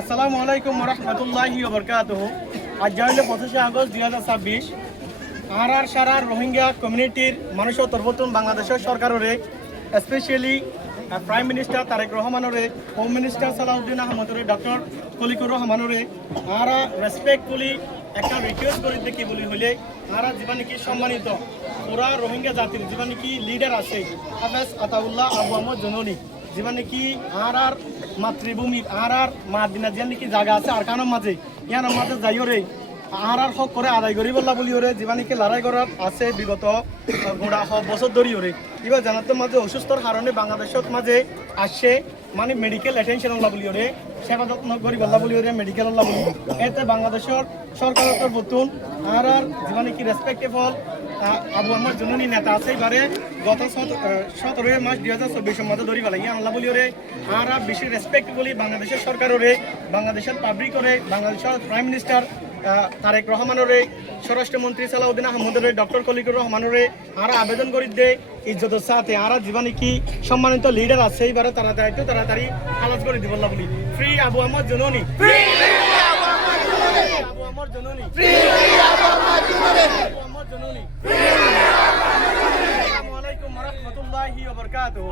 আসসালামু আলাইকুম রহমতুল্লাহি ওবরকাতুহু। আজ হইল 25 আগস্ট 2026। আর সারার রোহিঙ্গা কমিউনিটির মানুষের তরফতুন বাংলাদেশের সরকারের স্পেশালি প্রাইম মিনিস্টার তারেক রহমানরে, হোম মিনিস্টার সালাউদ্দিন আহমদরে, ডক্টর খলিকুর রহমানরে আর রেসপেক্টফুলি একটা রিকোয়েস্ট করে দেখি বলি হইলে আর যেবা নাকি সম্মানিত পুরা রোহিঙ্গা জাতির যেবা নাকি লিডার আছে হাফেজ আতাউল্লাহ আবু আহমদ জননী, যেবা নাকি আর মাতৃভূমির আর মাদিনা যে নাকি জায়গা আছে আর কানোর মাঝে ইয়ানোর মাঝে যাইও রে আর হক করে আদায় করি বললা বলি ওরে যেবা নাকি লড়াই করার আছে বিগত গোড়া বছর ধরি ওরে এবার জানাতে মাঝে অসুস্থর কারণে বাংলাদেশের মাঝে আসছে মানে মেডিকেল অ্যাটেনশন আল্লাহ বলি ওরে সেবা যত্ন করি বললা বলি ওরে মেডিকেল আল্লাহ বলি এতে বাংলাদেশের সরকারের বতুন আর যেবা নাকি রেসপেক্টেবল আবু আহমদ জননী নেতা আছে এবারে গত 17 মার্চ 2024 মধ্যে ধরি পেলাই আল্লাহ বলি ওরে আর বেশি রেসপেক্ট বলি বাংলাদেশের সরকার ওরে, বাংলাদেশের পাবলিক ওরে, বাংলাদেশের প্রাইম মিনিস্টার তারেক রহমানরে, স্বরাষ্ট্রমন্ত্রী সালাউদ্দিন আহমদরে, ডক্টর খলিকুর রহমানরে আর আবেদন করি দে ইজ্জতের সাথে আর জীবনে কি সম্মানিত লিডার আছে এইবারে তাড়াতাড়ি একটু তাড়াতাড়ি খালাস করে দিব বলি ফ্রি আবু আহমদ জননী, আবু আহমদ জননী, আবু আহমদ জননী। আসসালামু আলাইকুম ওয়া রাহমাতুল্লাহি ওয়া বারাকাতুহু।